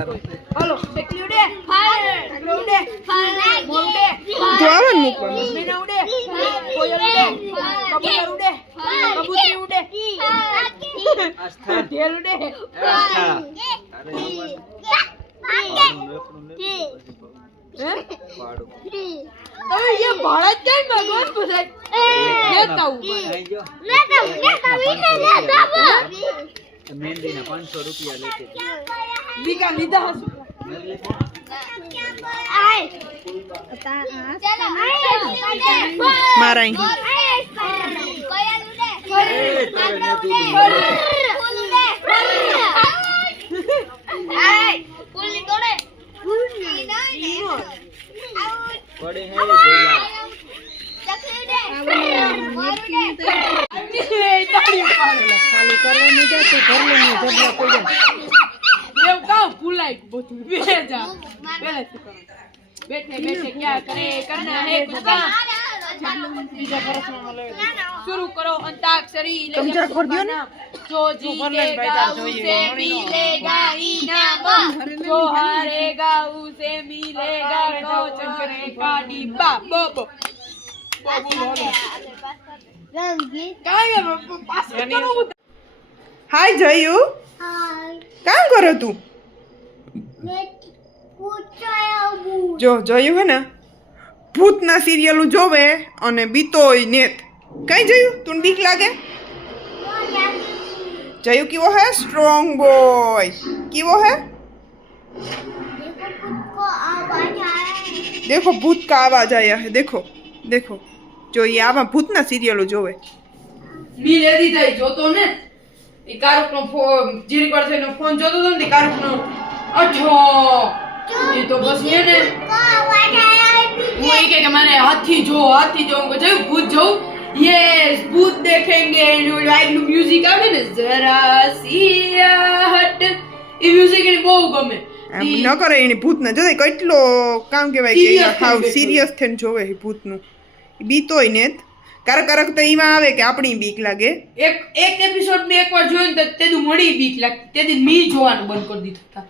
હાલો ટેકલી ઉડે ટેકલી ઉડે મોર ઉડે તો આવે ને મૂકવાનું મીના ઉડે કોયલ ઉડે કબૂતર ઉડે કબૂતરી ઉડે આસ્થા ઢેલ ઉડે આસ્થા પાડો તમે ये भाड़ा क्या भगवान बुझाए लेता हूं मेहंदी ना 500 रुपया लेते थे बीका लीधा हसु મારા बड़े हैं जोला ખાલી કરવાની છે તો ઘરનું જગ્યા પડે એવું કામ ભૂલાય બધું બેજા પેલે बैठे बैठे क्या करे करना है कुछ काम शुरू करो अंताक्षरी चमचा खोल दियो ने जो जीतेगा उसे मिलेगा इनाम जो हारेगा उसे मिलेगा चक्रे का डिब्बा बोबो હાય જયુ કામ કરો તું જો જોયું હે ને ભૂતના સિરિયલો જોવે અને બીતોય નેત કઈ જોયું તું બીક લાગે જયુ કેવો હે સ્ટ્રોંગ બોય કેવો હે देखो भूत का आवाज आया है देखो देखो जो ये आवा भूतना सीरियलो जोवे मी लेदी जाई જોતો ને ઈ કારુક નો ફોન જીરી પર થઈને ફોન જોતો તો ને કારુક નો અઠો ये तो बस ये ने वो ये के मारे हाथी जो जो भूत जो ये भूत देखेंगे लाइक म्यूजिक आवे ने जरा सिया हट ये म्यूजिक ने બહુ ગમે ન કરે એની ભૂતના જોઈ કેટલો કામ કહેવાય કે હાવ સિરિયસ થઈને જોવે એ ભૂતનું બીતોય ને કારક તો ઈમાં આવે કે આપણી બીક લાગે એક એપિસોડ મે એકવાર જોયું તો તેદું મળી બીક લાગતી તેદી મી જોવાનું બંધ કરી દીધું હતા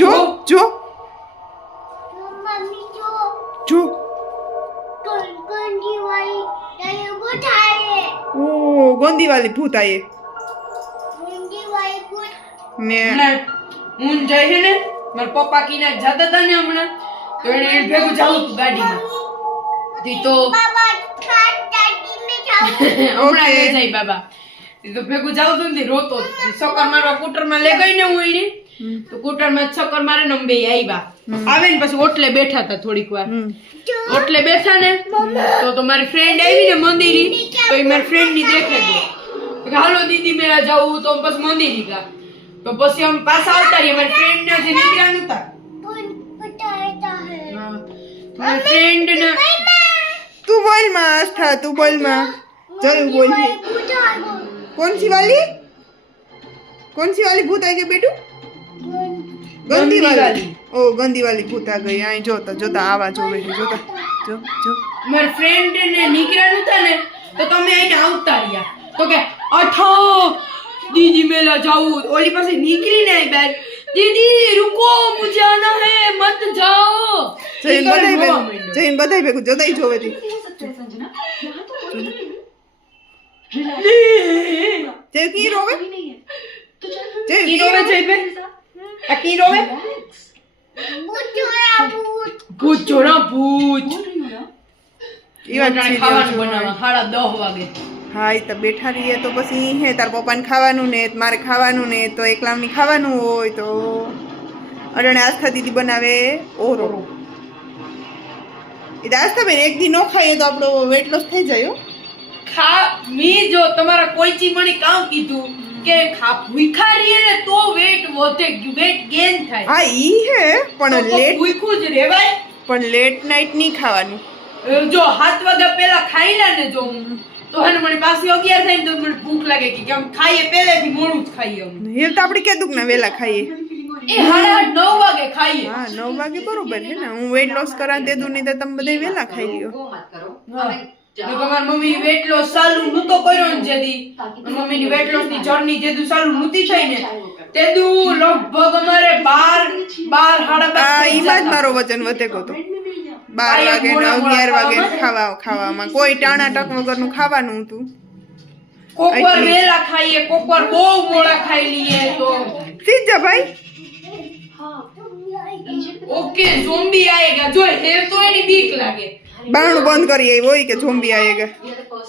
જો જો જો ओ गोंदी वाली भूत आए ने હું જઈ છે ને મારા પપ્પા કીને જતા હતા ને હમણાં તો એને ભેગું જાવું હતું ગાડીમાં તી તો હમણાં લઈ જાય બાબા તી તો ભેગું જાવું હતું ને રોતો સકર મારવા કૂટરમાં લઈ ગઈ ને હું એની તો કૂટરમાં સકર મારે ને બે આવ્યા આવે ને પછી ઓટલે બેઠા હતા થોડીક વાર ઓટલે બેઠા ને તો મારી ફ્રેન્ડ આવી ને મંદિરી તો એ મારી ફ્રેન્ડ ની દેખે ગઈ હાલો દીદી મેરા જાવું તો બસ મંદિરી ગયા तो बस हम पास આવતા રહી મારી ફ્રેન્ડ ને જે નીકળ્યા નતા મારી ફ્રેન્ડ ને तू बोल मां आस्था तू बोल मां जय बोल कौन सी वाली भूत आई गई बेटू गंदी वाली ओ गंदी वाली भूत आ गई आई जोता जोता आवाज होवे जोता जो जो મારી ફ્રેન્ડ ને નીકળ્યા નતા ને તો તમે આઈને આવતા રહ્યા તો કે અઠો दीदी मेला जाऊं ओली पास निकली नहीं बैठ दीदी रुको मुझे आना है मत जाओ जैन बधाई बेगु जोदाई जोवे थी जय की रोवे जय की रोवे जय पे की रोवे भूत जोड़ा भूत ई વાત ખાવાનું બનાવવા 10:30 વાગે હા એ તો બેઠા રહીએ તો પછી હે તાર પપ્પાને ખાવાનું ને મારે ખાવાનું ને તો એકલામની ખાવાનું હોય તો અરણે આસ્થા દીદી બનાવે ઓરો એ આસ્થા બેન એક દી નો ખાઈએ તો આપણો વેટ લોસ થઈ જાય ખા મી જો તમારા કોઈ ચી મને કામ કીધું કે ખા ભૂખા રહીએ ને તો વેટ વધે વેટ ગેઇન થાય હા ઈ હે પણ લેટ ભૂખું જ રહેવાય પણ લેટ નાઈટ નહીં ખાવાનું જો 7 વાગ્યા પહેલા ખાઈ લે ને જો તો હે મને પાછી 11 થાય ને તો મને ભૂખ લાગે કે આમ ખાઈએ પહેલેથી મોડું જ ખાઈએ અમે એ તો આપણે કીધું કે ના વેલા ખાઈએ એ 9:30 વાગે ખાઈએ હા 9 વાગે બરોબર હે ને હું વેટ લોસ કરા દે દઉં નહીં તો તમે બધા વેલા ખાઈ લ્યો તમારી મમ્મી વેટ લોસ ચાલુ નતો કર્યો ને જેદી મમ્મીની વેટ લોસ ની જર્ની જેદુ ચાલુ નતી થઈ ને તેદુ લગભગ અમારે 12 આ ઈમાં જ મારો વજન વધે ગયો તો 12 વાગે ને 11 વાગે ખાવામાં કોઈ ટાણા ટક વગરનું ખાવાનું હતું. કોકવાર વેલા ખાઈએ, કોકવાર બહુ મોડા ખાઈ લઈએ તો સીધા ભાઈ ઓકે ઝોમ્બી આયેગા. જો હે તો એની બીક લાગે. બારણું બંધ કરી આવી હોય કે ઝોમ્બી આયેગા.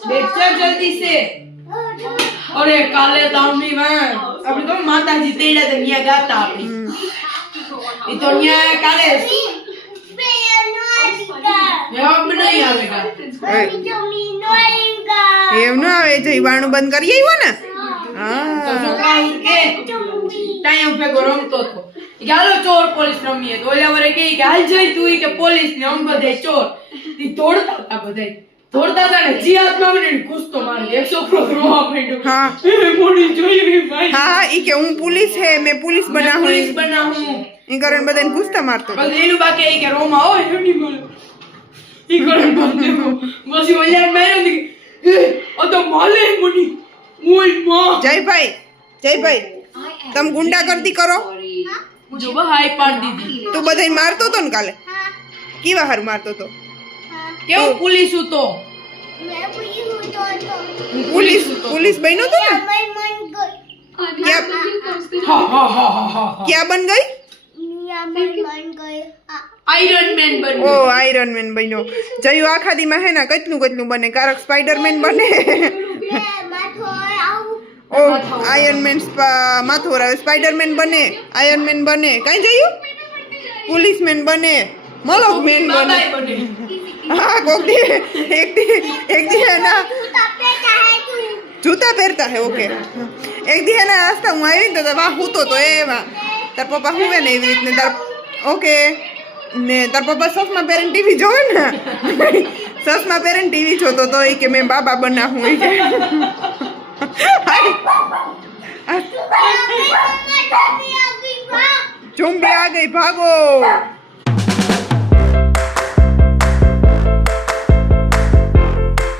બેઠા જલ્દી સે. અરે કાલે તો અમ્મી આપણે તો માતાજી તેડા તો ન્યા ગાતા આપણી. ઈ તો ન્યા કાલે એમ નહીં આવેગા. એમ ન આવે જઈ બારણું બંધ કરી આવ્યો ને. તો હા છોકરા કે ટાઈમ ભેગો રમતો હતો. કે હાલો ચોર પોલીસ રમીએ. તો ઓલા વરે કે હાલ જઈ તું કે પોલીસ ને અમ બધે ચોર. ઈ દોડતા હતા બધાય. દોડતા હતા ને જી હાથમાં મને ઘૂસતો મારી. એક છોકરો રોવા માંડ્યો. હા મોડી જોયું ભાઈ. હા ઈ કે હું પોલીસ હે મેં પોલીસ બના હું પોલીસ બનાવું. ઈ કરીને બધાને પૂછતા મારતો હતો. બસ એનું બાકી ઈ કે રોમા હોય એની બોલ. ઈ કરે બોલતે બસ ઓલા માર્યો ને ઓ તો માલે મની. ઓય માં જયભાઈ તમે ગુંડાગર્દી કરો. જો બહાઈ પાડી દીધી. તું બધાય મારતો તો ને કાલે કેવા હારું મારતો તો. કેવું પોલીસ તો પોલીસ બન્યો તો ને ક્યાં બન ગઈ. આયરન મેન બન ઓ આયરન મેન બન્યો. જયું આખા દીમાં હે ને કેટલું બને. કારક સ્પાઈડરમેન બને. ઓ આયરન મેન માથું વરાવે. સ્પાઈડરમેન બને, આયરન મેન બને. કઈ જયું પોલીસમેન બને, મલક મેન બને. હા કોક દી એક દી એના જૂતા પહેરતા હે. ઓકે એક દી એના આસ્તા હું આવી ને તો વાહ હૂતો તો એમાં તાર પપ્પા હુવે ને એવી રીતને તાર. ઓકે ને તાર પપ્પા સસમા પહેરીને ટીવી જોવે ને. સસમા પહેરીને ટીવી જોતો તો એ કે મેં બાબા બના હું. ઝોમ્બી આ ગઈ ભાગો.